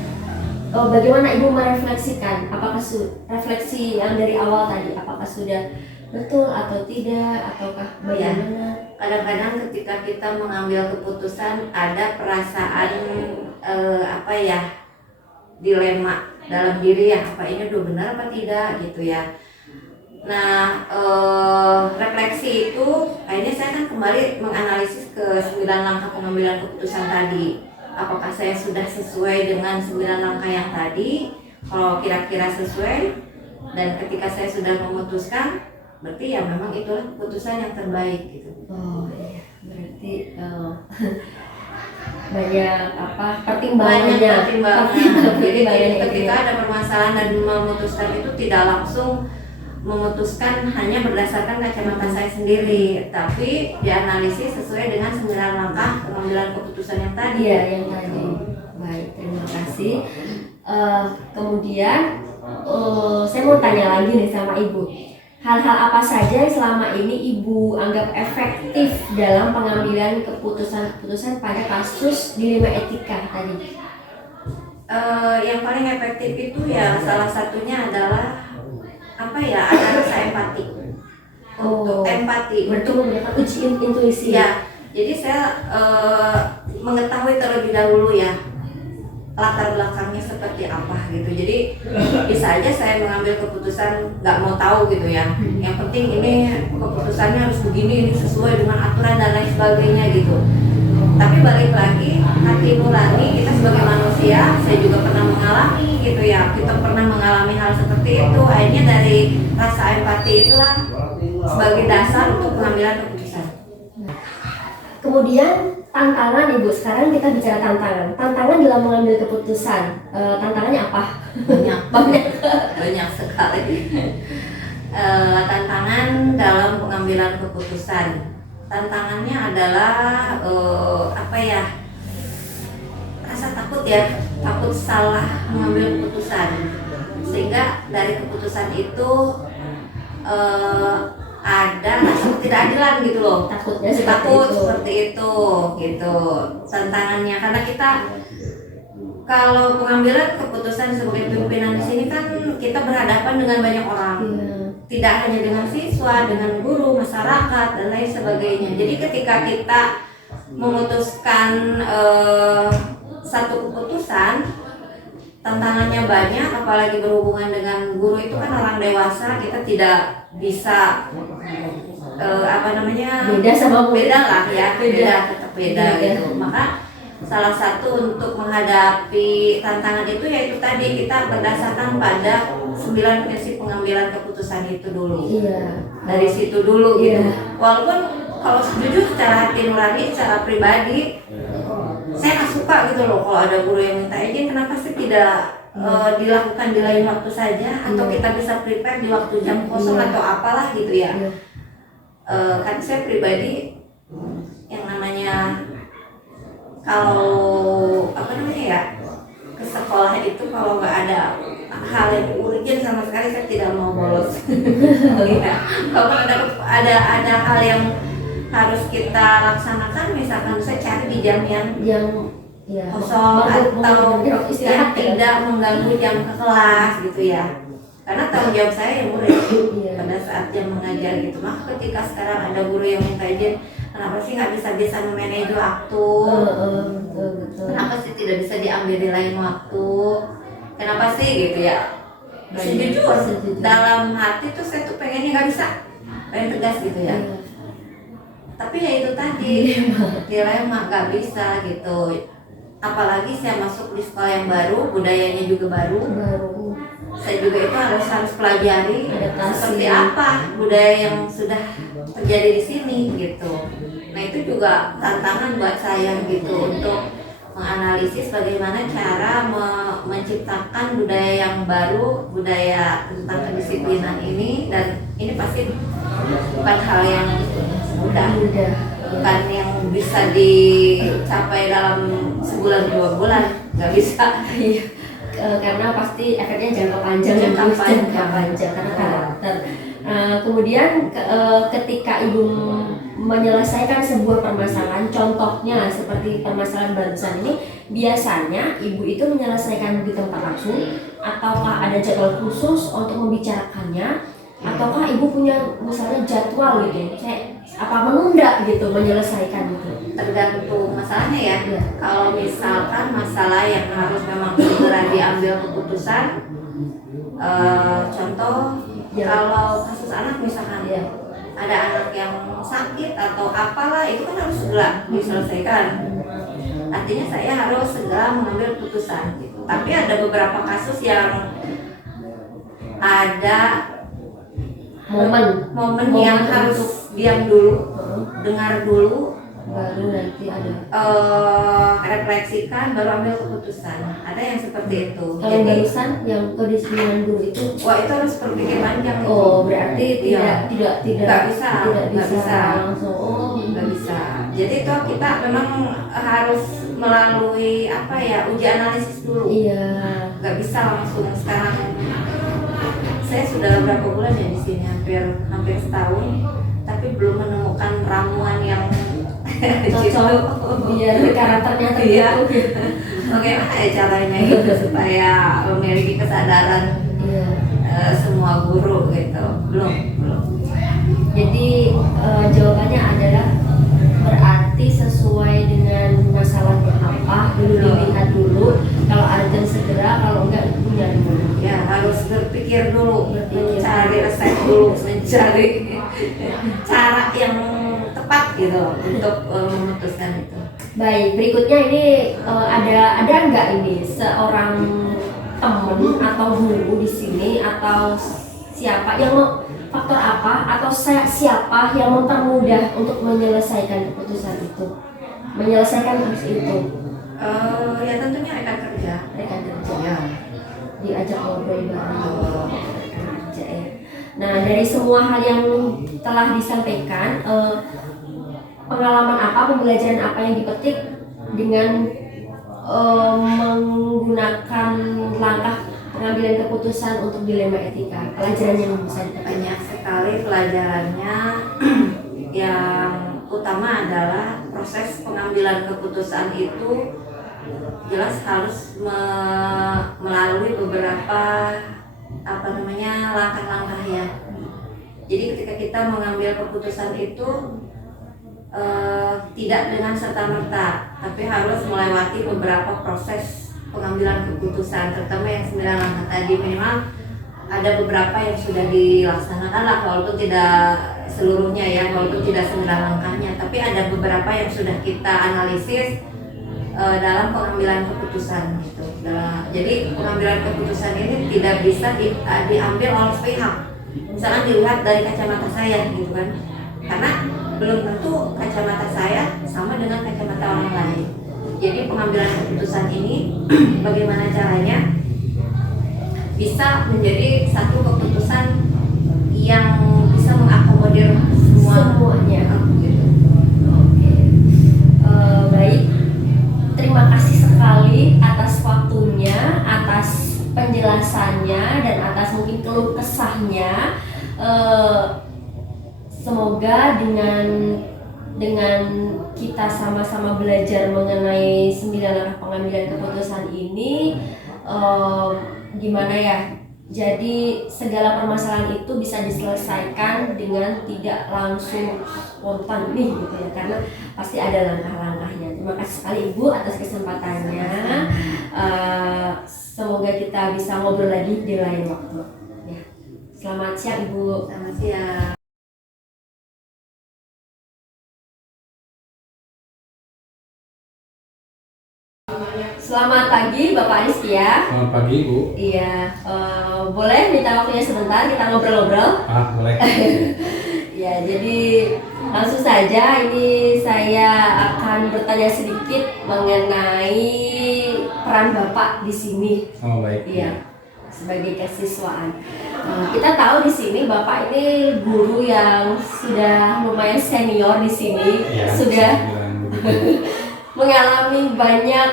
bagaimana ibu merefleksikan? Apakah refleksi yang dari awal tadi, apakah sudah betul atau tidak, ataukah bagaimana? Kadang-kadang ketika kita mengambil keputusan ada perasaan dilema dalam diri ya, apa ini udah benar apa tidak gitu ya. Nah, refleksi itu akhirnya saya kan kembali menganalisis ke 9 langkah pengambilan keputusan tadi. Apakah saya sudah sesuai dengan 9 langkah yang tadi? Kalau kira-kira sesuai, dan ketika saya sudah memutuskan, berarti ya memang itulah keputusan yang terbaik gitu. Oh iya, berarti banyak pertimbangannya. Jadi ketika ada permasalahan dan memutuskan itu tidak langsung memutuskan hanya berdasarkan kacamata saya sendiri, tapi dianalisis sesuai dengan 9 langkah pengambilan keputusan yang tadi. Iya, yang tadi. Baik, terima kasih. Kemudian saya mau tanya lagi nih sama ibu. hal-hal apa saja yang selama ini Ibu anggap efektif dalam pengambilan keputusan-keputusan pada kasus dilema etika tadi? Yang paling efektif itu ya salah satunya adalah apa ya, ada rasa empati. Untuk empati berarti menggunakan uji intuisi. Ya, jadi saya mengetahui terlebih dahulu ya latar belakangnya seperti apa gitu. Jadi bisa aja saya mengambil keputusan nggak mau tahu gitu ya. Yang penting ini keputusannya harus begini, ini sesuai dengan aturan dan lain sebagainya gitu. Tapi balik lagi, hati nurani kita sebagai manusia, saya juga pernah mengalami gitu ya. Kita pernah mengalami hal seperti itu. Akhirnya dari rasa empati itulah sebagai dasar untuk pengambilan keputusan. Kemudian tantangan Ibu, sekarang kita bicara tantangan. Tantangan dalam mengambil keputusan, tantangannya apa? Banyak sekali. Tantangan dalam pengambilan keputusan. Tantangannya adalah apa ya? Rasa takut ya, takut salah mengambil keputusan. Sehingga dari keputusan itu ada rasa ketidakadilan gitu loh. Takutnya Takut seperti itu gitu tantangannya, karena kita kalau pengambilan keputusan sebagai pimpinan di sini kan kita berhadapan dengan banyak orang, tidak hanya dengan siswa, dengan guru, masyarakat dan lain sebagainya. Jadi ketika kita memutuskan satu keputusan, tantangannya banyak, apalagi berhubungan dengan guru itu kan orang dewasa, kita tidak bisa beda sama beda lah ya, tetap beda Beda. gitu. Maka salah satu untuk menghadapi tantangan itu yaitu tadi kita berdasarkan pada 9 prinsip pengambilan keputusan itu dulu. Dari situ dulu gitu. Walaupun kalau jujur secara hati nurani, secara pribadi saya nggak suka gitu loh kalau ada guru yang minta izin, kenapa sih tidak dilakukan di lain waktu saja, atau kita bisa prepare di waktu jam kosong atau apalah gitu ya. Kan saya pribadi yang namanya kalau ke sekolah itu kalau nggak ada hal yang urgent sama sekali saya tidak mau bolos. Ya. Kalau ada hal yang harus kita laksanakan, misalkan saya cari di jam yang kosong atau yang tidak mengganggu jam ke kelas gitu ya. Karena tanggung jawab saya yang murid pada saat jam mengajar gitu. Maka ketika sekarang ada guru yang minta izin, kenapa sih nggak bisa memanage waktu? Kenapa sih tidak bisa diambil di lain waktu? Kenapa sih gitu ya? Sejujur dalam hati tuh saya tuh pengennya nggak bisa, pengen tegas gitu ya. Tapi ya itu tadi dilema, nggak bisa gitu. Apalagi saya masuk di sekolah yang baru, budayanya juga baru. Saya juga itu harus pelajari seperti apa budaya yang sudah terjadi di sini gitu. Nah itu juga tantangan buat saya gitu, untuk menganalisis bagaimana cara menciptakan budaya yang baru, budaya tentang kedisiplinan ini. Dan ini pasti bukan hal yang mudah, bukan yang bisa dicapai dalam sebulan 2 bulan, nggak bisa. Karena pasti efeknya jangka panjang karena karakter. Kemudian ketika Ibu menyelesaikan sebuah permasalahan, contohnya seperti permasalahan barusan ini, biasanya Ibu itu menyelesaikan di tempat langsung ataukah ada jadwal khusus untuk membicarakannya, ataukah Ibu punya misalnya jadwal gitu, apa menunda gitu menyelesaikan itu? Tergantung masalahnya ya. Kalau misalkan masalah yang harus memang segera diambil keputusan, contoh kalau kasus anak misalkan ada anak yang sakit atau apalah, itu kan harus segera diselesaikan. Artinya saya harus segera mengambil keputusan gitu. Tapi ada beberapa kasus yang ada momen yang harus diam dulu, dengar dulu, baru nanti ada refleksikan, baru ambil keputusan. Ada yang seperti itu. Kalau barusan yang kedisiplinan dulu itu, wah itu harus berpikir panjang. Berarti tidak bisa langsung. Nggak bisa. Jadi itu kita memang harus melalui uji analisis dulu. Iya. Nggak bisa langsung sekarang saya sudah berapa bulan ya di sini, hampir setahun, tapi belum menemukan ramuan yang Cocok biar karakternya Iya. terbentuk. Bagaimana ya caranya gitu supaya memiliki kesadaran Iya. semua guru gitu? Belum. Jadi jawabannya adalah berarti sesuai dengan masalahnya apa dulu, dilihat dulu, kalau urgent segera, kalau enggak punya dulu. Ya harus berpikir dulu, Berpikir. mencari resep dulu, mencari cara yang tepat gitu untuk memutuskan itu. Baik, berikutnya ini ada nggak ini seorang temen atau guru di sini atau siapa yang faktor apa atau siapa yang mempermudah untuk menyelesaikan keputusan itu, menyelesaikan kasus itu? Ya tentunya rekan kerja. Rekan kerja, Ya. diajak ngobrol bareng, rekan kerja ya. Nah, dari semua hal yang telah disampaikan, pengalaman apa, pembelajaran apa yang dipetik dengan menggunakan langkah pengambilan keputusan untuk dilema etika? Pelajaran yang bisa dipetik. Banyak sekali pelajarannya. Yang utama adalah proses pengambilan keputusan itu jelas harus melalui beberapa langkah-langkah ya. Jadi ketika kita mengambil keputusan itu tidak dengan serta-merta, tapi harus melewati beberapa proses pengambilan keputusan, terutama yang 9 langkah tadi. Memang ada beberapa yang sudah dilaksanakan lah, walaupun tidak seluruhnya ya, walaupun tidak 9 langkahnya, tapi ada beberapa yang sudah kita analisis dalam pengambilan keputusan gitu. Jadi pengambilan keputusan ini tidak bisa diambil oleh sepihak. Misalkan dilihat dari kacamata saya gitu kan, karena belum tentu kacamata saya sama dengan kacamata orang lain. Jadi pengambilan keputusan ini bagaimana caranya bisa menjadi satu keputusan yang bisa mengakomodir Semuanya. gitu. Oke. Baik. Terima kasih sekali atas waktunya, atas penjelasannya, dan atas mungkin keluh kesahnya. Semoga dengan kita sama-sama belajar mengenai 9 langkah pengambilan keputusan ini, gimana ya? Jadi segala permasalahan itu bisa diselesaikan dengan tidak langsung spontan nih gitu ya, karena pasti ada langkah-langkahnya. Terima kasih sekali Ibu atas kesempatannya. Semoga kita bisa ngobrol lagi di lain waktu. Ya. Selamat siang Ibu. Selamat siang. Selamat pagi Bapak Rizky ya. Selamat pagi Bu. Iya, boleh minta waktunya sebentar kita ngobrol-ngobrol? Boleh. Ya, jadi langsung saja ini saya akan bertanya sedikit mengenai peran Bapak di sini. Oh baik. Iya, sebagai kesiswaan. Kita tahu di sini Bapak ini guru yang sudah lumayan senior di sini, Ya, sudah bisa dibilang begitu. mengalami banyak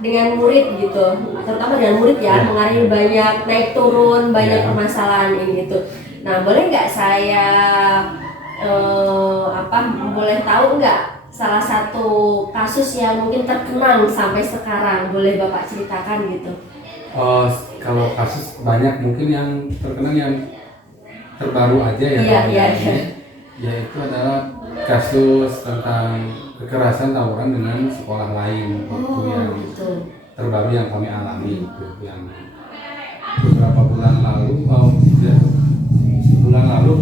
dengan murid gitu, terutama dengan murid ya, Ya. mengalami banyak naik turun, banyak Ya. permasalahan ini gitu. Nah, boleh nggak saya boleh tahu nggak salah satu kasus yang mungkin terkenang sampai sekarang, boleh Bapak ceritakan gitu? Kalau kasus banyak, mungkin yang terkenal yang terbaru aja ya. Iya, Pak, iya, ya. iya. Yaitu adalah kasus tentang kekerasan tawuran dengan sekolah lain. Itu yang Gitu. terbaru yang kami alami, itu yang beberapa bulan lalu. Bulan lalu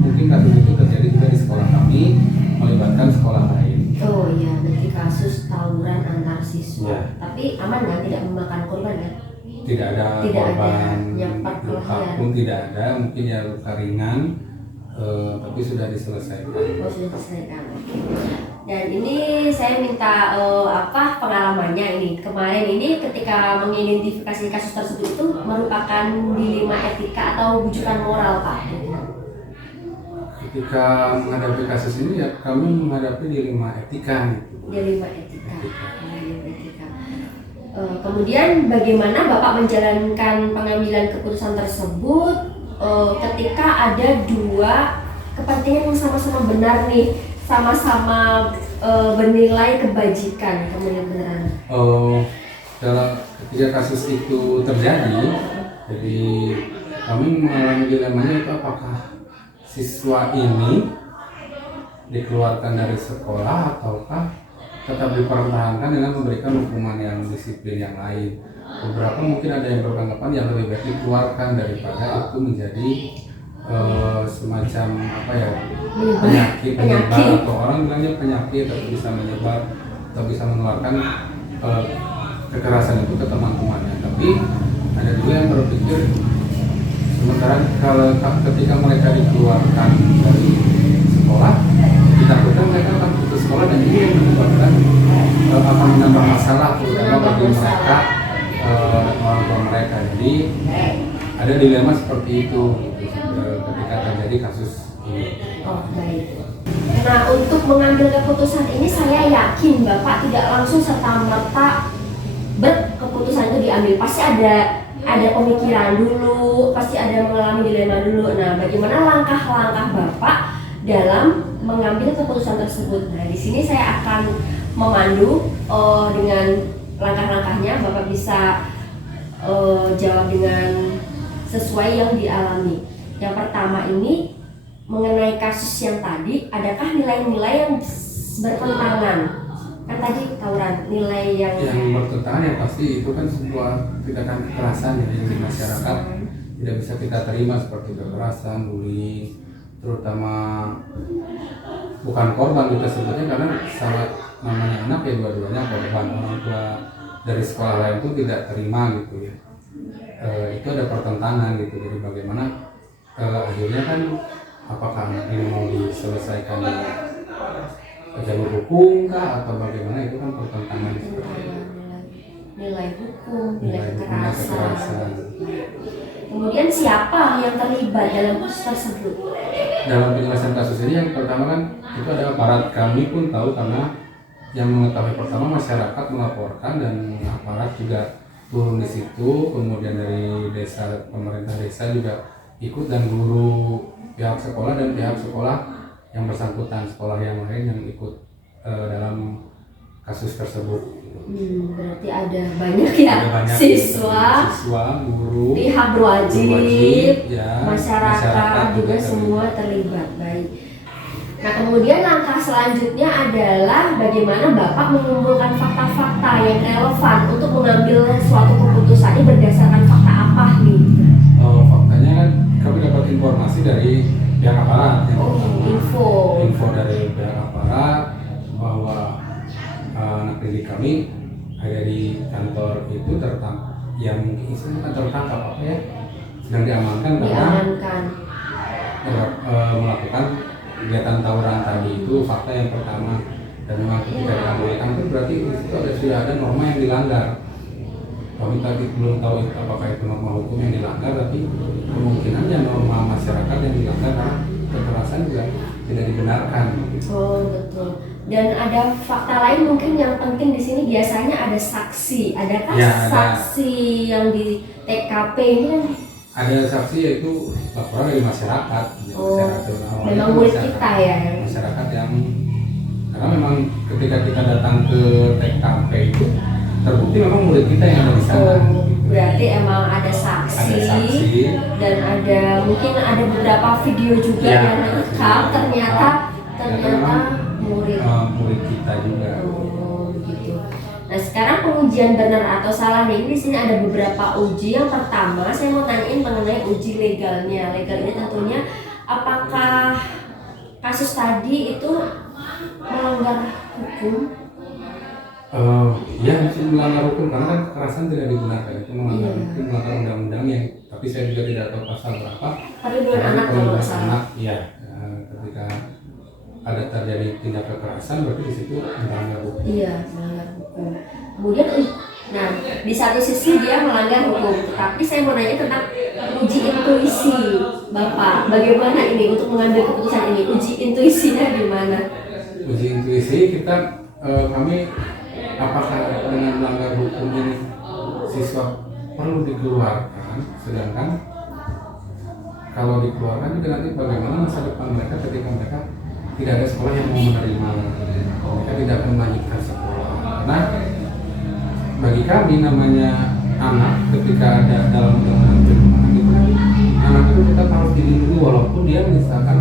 mungkin kasus itu terjadi juga di sekolah kami, melibatkan sekolah lain. Oh iya, berarti kasus tawuran antar siswa. Ya. Tapi aman nggak, tidak memakan korban ya? Tidak ada Tidak ada korban yang luka perkelahian. pun tidak ada, mungkin ya luka ringan, tapi sudah diselesaikan. Oh, sudah diselesaikan. Oke. Dan ini saya minta pengalamannya ini. Kemarin ini ketika mengidentifikasi kasus tersebut itu merupakan dilema etika atau bujukan moral, Pak? Ketika menghadapi kasus ini ya kami menghadapi dilema etika gitu. Dilema etika. Dilema etika. Kemudian bagaimana Bapak menjalankan pengambilan keputusan tersebut ketika ada dua kepentingan yang sama-sama benar nih, sama-sama bernilai kebajikan, kebenaran. Dalam ketika kasus itu terjadi, jadi kami mengalami dilemanya itu apakah siswa ini dikeluarkan dari sekolah ataukah tetap dipertahankan dengan memberikan hukuman yang disiplin yang lain. Beberapa mungkin ada yang beranggapan yang lebih baik dikeluarkan daripada itu menjadi semacam apa ya, penyakit atau orang bilangnya penyakit atau bisa menyebar atau bisa menularkan kekerasan itu ke teman-temannya. Tapi ada juga yang berpikir sementara kalau ketika mereka dikeluarkan dari sekolah, ditakutkan mereka akan putus sekolah dan ini yang menyebabkan akan menambah masalah terutama bagi mereka orang tua mereka. Jadi ada dilema seperti itu ketika terjadi kasus ini. Oh, baik. Nah, untuk mengambil keputusan ini saya yakin Bapak tidak langsung serta-merta keputusan itu diambil. Pasti ada pemikiran dulu, pasti ada mengalami dilema dulu. Nah, bagaimana langkah-langkah Bapak dalam mengambil keputusan tersebut? Nah, di sini saya akan memandu dengan langkah-langkahnya. Bapak bisa jawab dengan sesuai yang dialami. Yang pertama ini mengenai kasus yang tadi, adakah nilai-nilai yang bertentangan? Kan tadi tawuran nilai yang bertentangan yang pasti itu kan sebuah tindakan kekerasan yang di masyarakat tidak bisa kita terima seperti kekerasan, bullying, terutama bukan korban kita sebutnya karena sangat namanya anak ya dua-duanya korban. Orang tua dari sekolah lain pun tidak terima gitu ya. Itu ada pertentangan gitu. Jadi bagaimana akhirnya kan apakah anak ini mau diselesaikan di jalur hukum kah atau bagaimana, itu kan pertentangan nilai hukum, nilai kekerasan. Kemudian siapa yang terlibat dalam kasus tersebut? Dalam penyelesaian kasus ini yang pertama kan itu ada aparat, kami pun tahu karena yang mengetahui pertama masyarakat melaporkan dan aparat juga turun di situ, kemudian dari desa, pemerintah desa juga ikut dan guru pihak sekolah dan pihak sekolah yang bersangkutan, sekolah yang lain yang ikut dalam kasus tersebut. Berarti ada banyak ya, siswa, guru, pihak berwajib, ya, masyarakat juga semua terlibat. Baik. Nah, kemudian langkah selanjutnya adalah bagaimana Bapak mengumpulkan fakta-fakta yang relevan untuk mengambil suatu keputusan. Ini berdasarkan fakta apa nih? Faktanya kan kami dapat informasi dari pihak aparat. Info dari pihak aparat bahwa anak didik kami ada di kantor itu tertangkap, yang mungkin itu kan tertangkap apa ya, sedang diamankan karena melakukan kegiatan tawuran tadi. Itu fakta yang pertama. Dan memang ketika diamankan itu berarti itu sudah ada norma yang dilanggar. Kami tadi belum tahu apakah itu norma hukum yang dilanggar, tapi kemungkinannya norma masyarakat yang dilanggar karena kekerasan juga tidak dibenarkan. Oh, betul. Dan ada fakta lain mungkin yang penting di sini, biasanya ada saksi. Adakah saksi yang di TKP ini kan? Ada saksi, yaitu laporan dari masyarakat. Memang murid kita ya. Masyarakat yang karena memang ketika kita datang ke TKP itu terbukti memang murid kita yang ada di sana. Berarti emang ada saksi dan ada mungkin ada beberapa video juga yang rekam ternyata murid kita juga. Oh, begitu. Nah, sekarang pengujian benar atau salah nih, di sini ada beberapa uji. Yang pertama saya mau tanyain mengenai uji legalnya. Legalnya tentunya apakah kasus tadi itu melanggar hukum? Ya, melanggar hukum karena kan kekerasan tidak digunakan, itu melanggar undang-undang yang, tapi saya juga tidak tahu pasal berapa. Perlindungan anak kalau nggak salah. Iya, ketika ada terjadi tindak kekerasan berarti di situ melanggar hukum. Iya, melanggar hukum. Kemudian, nah di satu sisi dia melanggar hukum, tapi saya mau nanya tentang uji intuisi Bapak. Bagaimana ini untuk mengambil keputusan ini? Uji intuisinya gimana? Uji intuisi kita kami apakah dengan melanggar hukum ini siswa perlu dikeluarkan, sedangkan kalau dikeluarkan juga nanti bagaimana masa depan mereka ketika mereka tidak ada sekolah yang mau menerima mereka, tidak akan melanjutkan sekolah. Karena bagi kami namanya anak, ketika ada dalam undang-undang perlindungan itu, anak itu kita harus dilindungi walaupun dia misalkan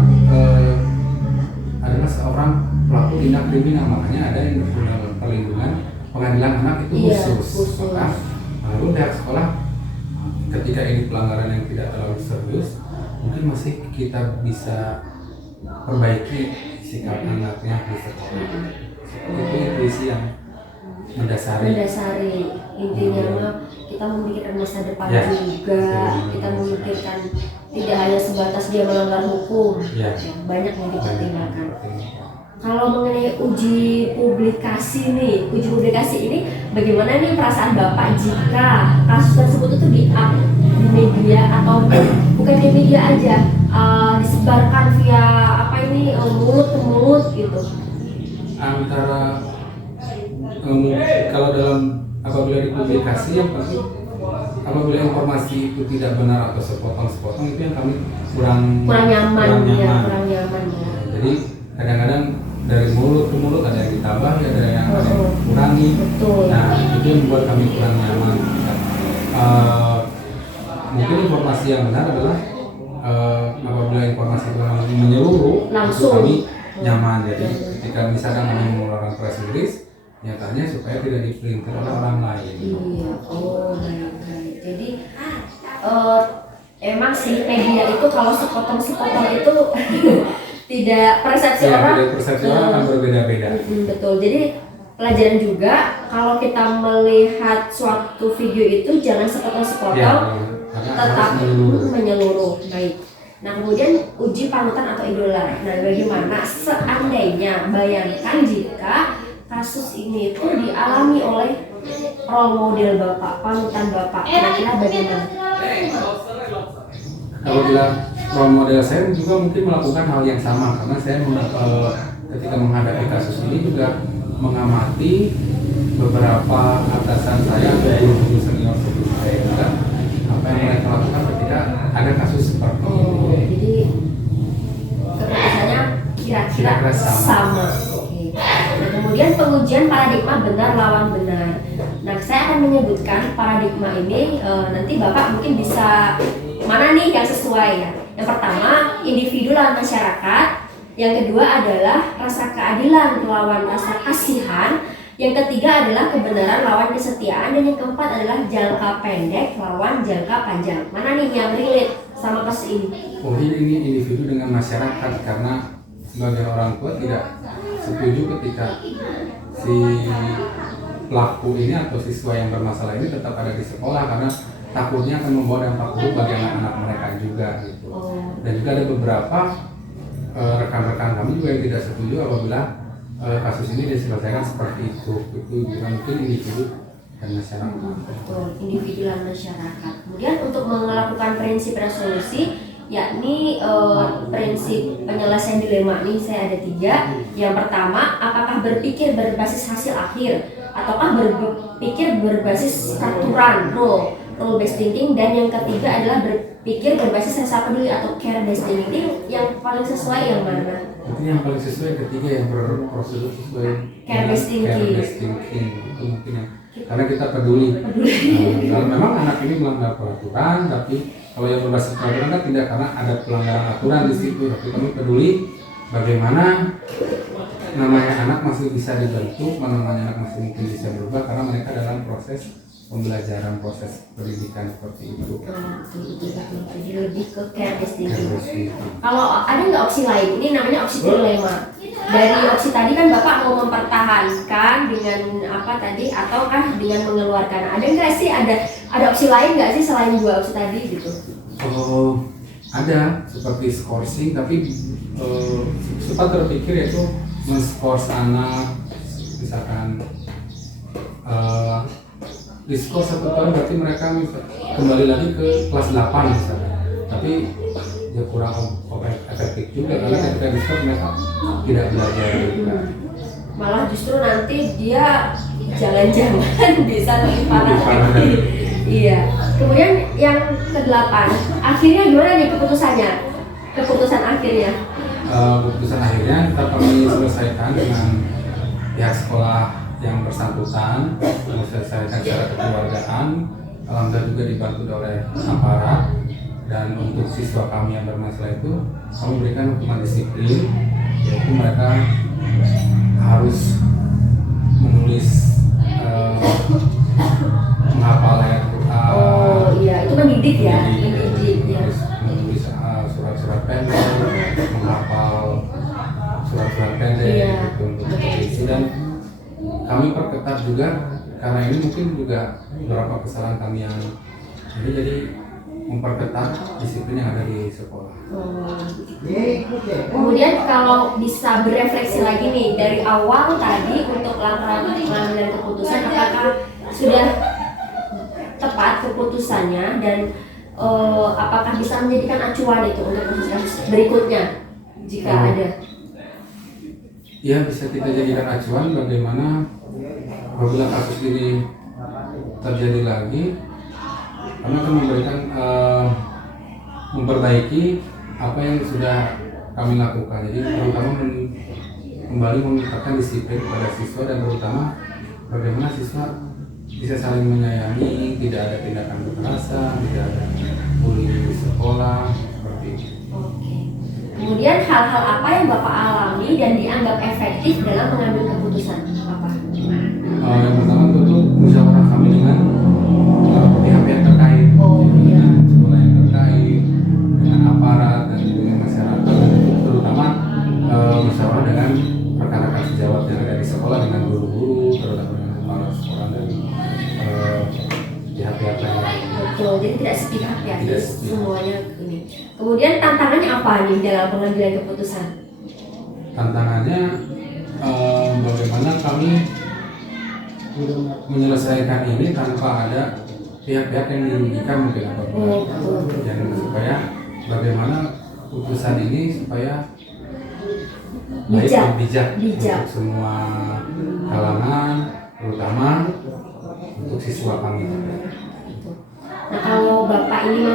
adalah seorang pelaku tindak kriminal. Makanya ada yang perlindungan pengadilan anak itu khusus. Maka lalu pihak sekolah ketika ini pelanggaran yang tidak terlalu serius, mungkin masih kita bisa perbaiki sikap anaknya di sekolah. Itu intuisi yang mendasari intinya mah kita memikirkan masa depan ya, juga, kita memikirkan tidak hanya sebatas dia melanggar hukum, ya. Banyak yang dipertimbangkan. Kalau mengenai uji publikasi ini bagaimana nih perasaan Bapak jika kasus tersebut itu di-up di media atau bukan di media aja, disebarkan via mulut ke mulut gitu? Antara kalau apabila dipublikasi, yang penting apabila informasi itu tidak benar atau sepotong-sepotong, itu yang kami kurang nyaman. Jadi kadang-kadang dari mulut ke mulut ada yang ditambah, ada yang dikurangi. Nah, itu yang membuat kami kurang nyaman. Mungkin informasi yang benar adalah apabila informasi itu menyeluruh, itu kami nyaman. Jadi ketika misalkan kami mengeluarkan press release, nyatanya supaya tidak dipelintir oleh orang lain. Iya, baik. Jadi emang sih media itu kalau sepotong-sepotong itu tidak persepsi orang akan berbeda-beda. Betul. Jadi pelajaran juga kalau kita melihat suatu video itu jangan sepotong-sepotong, tetap menyeluruh. Baik. Nah, kemudian uji panutan atau idola. Nah, bagaimana seandainya bayangkan jika kasus ini itu dialami oleh role model Bapak, panutan Bapak, kira-kira bagaimana? Kalau bilang role model, saya juga mungkin melakukan hal yang sama, karena saya ketika menghadapi kasus ini juga mengamati beberapa atasan saya atau guru-guru senior sebelum saya juga, apa yang mereka lakukan ketika ada kasus seperti ini. Jadi keputusannya kira-kira sama. Nah, kemudian pengujian paradigma benar lawan benar. Nah, saya akan menyebutkan paradigma ini, nanti Bapak mungkin bisa mana nih yang sesuai ya. Yang pertama, individu lawan masyarakat. Yang kedua adalah rasa keadilan lawan rasa kasihan. Yang ketiga adalah kebenaran lawan kesetiaan. Dan yang keempat adalah jangka pendek lawan jangka panjang. Mana nih yang relate sama kasus ini? Oh, ini individu dengan masyarakat, karena sebagai orang tua tidak setuju ketika si pelaku ini atau siswa yang bermasalah ini tetap ada di sekolah, karena takutnya akan membawa dampak buruk bagi anak-anak mereka juga gitu. Dan juga ada beberapa rekan-rekan kami juga yang tidak setuju apabila kasus ini diselesaikan seperti itu juga mungkin individu dan masyarakat. Betul, individu dan masyarakat. Kemudian untuk melakukan prinsip resolusi, yakni prinsip penyelesaian dilema ini saya ada 3. Yang pertama, apakah berpikir berbasis hasil akhir ataukah berpikir berbasis aturan, rule based thinking. Dan yang ketiga adalah berpikir berbasis rasa peduli atau care based thinking. Ini yang paling sesuai yang mana? Itu yang paling sesuai ketiga, yang prosedur sesuai care based thinking. Itu mungkin yang karena kita peduli. Kalau memang anak ini melanggar peraturan, tapi kalau yang berbasis peraturan kan tidak, karena ada pelanggaran aturan di situ. Tapi kami peduli bagaimana namanya anak masih bisa dibentuk, namanya anak masih mungkin bisa berubah, karena mereka dalam proses pembelajaran, proses pendidikan seperti itu. Jadi lebih ke care based thinking. Kalau ada nggak opsi lain? Ini namanya opsi dilema. Dari opsi tadi kan Bapak mau mempertahankan dengan apa tadi, ataukah dengan mengeluarkan? Ada nggak sih ada opsi lain nggak sih selain 2 opsi tadi gitu? Oh, ada seperti skorsing, tapi sempat terpikir yaitu men-skors anak, misalkan diskors 1 tahun berarti mereka kembali lagi ke kelas 8 misalnya, tapi ya kurang efektif juga, karena ketika diskors mereka tidak belajar juga. Malah justru nanti dia jangan-jangan bisa lebih parah Lebih parah lagi. dari- Iya. Kemudian yang ke-8, akhirnya gimana nih keputusannya? Keputusan akhirnya? Keputusan akhirnya kita kami selesaikan dengan pihak sekolah yang bersangkutan, kami selesaikan secara kekeluargaan. Alhamdulillah juga dibantu oleh aparat, dan untuk siswa kami yang bermasalah itu kami berikan hukuman disiplin, yaitu mereka harus menulis menghafal ayat Quran. Oh iya, itu mendidik ya, Jadi, mendidik ya. menulis surat-surat pendek, menghafal surat-surat pendek Iya. gitu untuk berisi, dan kami perketat juga karena ini mungkin juga beberapa kesalahan kami yang ini, jadi memperketat disiplin yang ada di sekolah. Kemudian kalau bisa berefleksi lagi nih dari awal tadi untuk langkah pengambilan keputusan, apakah sudah tepat keputusannya dan apakah bisa menjadikan acuan itu untuk kasus berikutnya jika ada? Ya, bisa kita jadikan acuan bagaimana apabila kasus ini terjadi lagi, kami akan memberikan memperbaiki apa yang sudah kami lakukan. Jadi terutama kembali meningkatkan disiplin kepada siswa, dan terutama bagaimana siswa bisa saling menyayangi, tidak ada tindakan kekerasan, tidak ada bullying di sekolah, seperti itu. Oke. Kemudian hal-hal apa yang Bapak alami dan dianggap efektif dalam mengambil keputusan? Apa? Yang pertama tentu musyawarah kami dengan pihak-pihak terkait, Oh, yaitu iya. dengan sekolah yang terkait, dengan aparat dan dengan masyarakat, dan itu terutama musyawarah dengan rekan-rekan sejawat yang ada di sekolah, dengan guru-guru, terutama dengan kepala sekolah dan pihak-pihak yang lain. Betul, jadi tidak sepihak ya, Tidak sepihak. semuanya ini. Kemudian tantangannya apa nih dalam pengambilan keputusan? Tantangannya bagaimana kami menyelesaikan ini tanpa ada pihak-pihak yang dirugikan mungkin, atau dan supaya bagaimana putusan ini supaya baik Bijak. dan bijak Bijak. untuk semua kalangan, terutama untuk siswa kami. Nah, kalau Bapak ini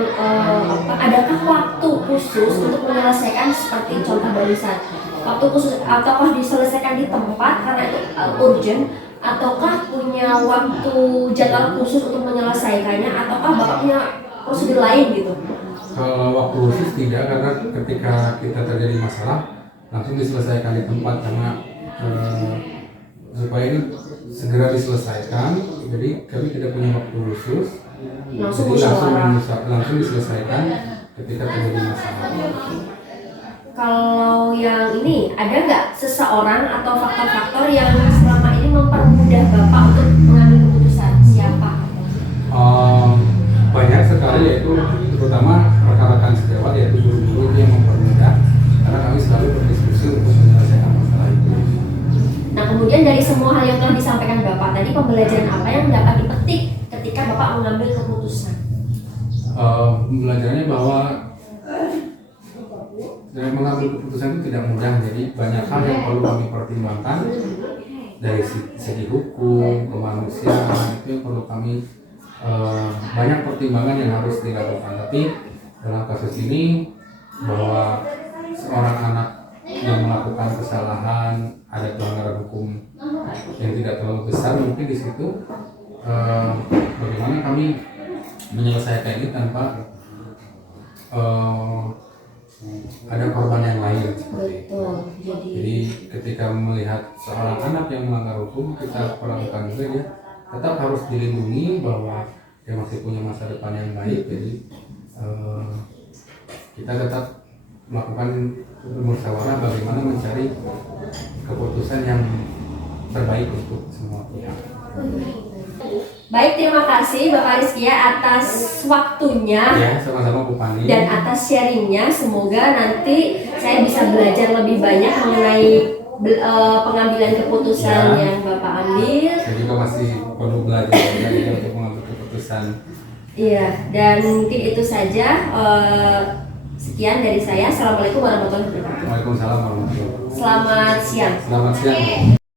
adakah waktu khusus untuk menyelesaikan seperti contoh barusan? Waktu khusus ataukah diselesaikan di tempat karena itu urgent, ataukah punya waktu jadwal khusus untuk menyelesaikannya, ataukah Bapak punya prosedur lain gitu? Kalau waktu khusus tidak, karena ketika kita terjadi masalah langsung diselesaikan di tempat, karena supaya ini segera diselesaikan, jadi kami tidak punya waktu khusus. Langsung Jadi musyawarah. langsung diselesaikan ketika terjadi masalah. Kalau yang ini ada nggak seseorang atau faktor-faktor yang selama ini mempermudah Bapak untuk mengambil keputusan? Siapa? Banyak sekali, yaitu terutama rekan-rekan sejawat, yaitu guru-guru yang mempermudah, karena kami selalu berdiskusi untuk menyelesaikan masalah itu. Nah, kemudian dari semua hal yang telah disampaikan Bapak tadi, pembelajaran apa yang dapat dipetik ketika Bapak mengambil keputusan? Pembelajarannya bahwa dari mengambil keputusan itu tidak mudah, jadi banyak hal yang perlu kami pertimbangkan dari segi hukum, kemanusiaan, itu yang perlu kami banyak pertimbangan yang harus dilakukan. Tapi dalam kasus ini bahwa seorang anak yang melakukan kesalahan, ada pelanggaran hukum yang tidak terlalu besar, mungkin di situ bagaimana kami menyelesaikan ini tanpa ada korban yang lain, seperti itu. Betul. Jadi ketika melihat seorang anak yang melanggar hukum, kita perlakukan juga dia tetap harus dilindungi, bahwa dia masih punya masa depan yang baik. Jadi kita tetap melakukan musyawarah bagaimana mencari keputusan yang terbaik untuk semua pihak. Baik, terima kasih Bapak Rizky atas waktunya Ya, sama-sama Bu Pani. dan atas sharingnya. Semoga nanti saya bisa belajar lebih banyak mengenai pengambilan keputusan Ya. yang Bapak ambil. Saya juga masih perlu belajar juga untuk mengambil keputusan. Iya, dan mungkin itu saja. Sekian dari saya. Assalamualaikum warahmatullahi wabarakatuh. Waalaikumsalam warahmatullahi wabarakatuh. Selamat siang. Selamat siang.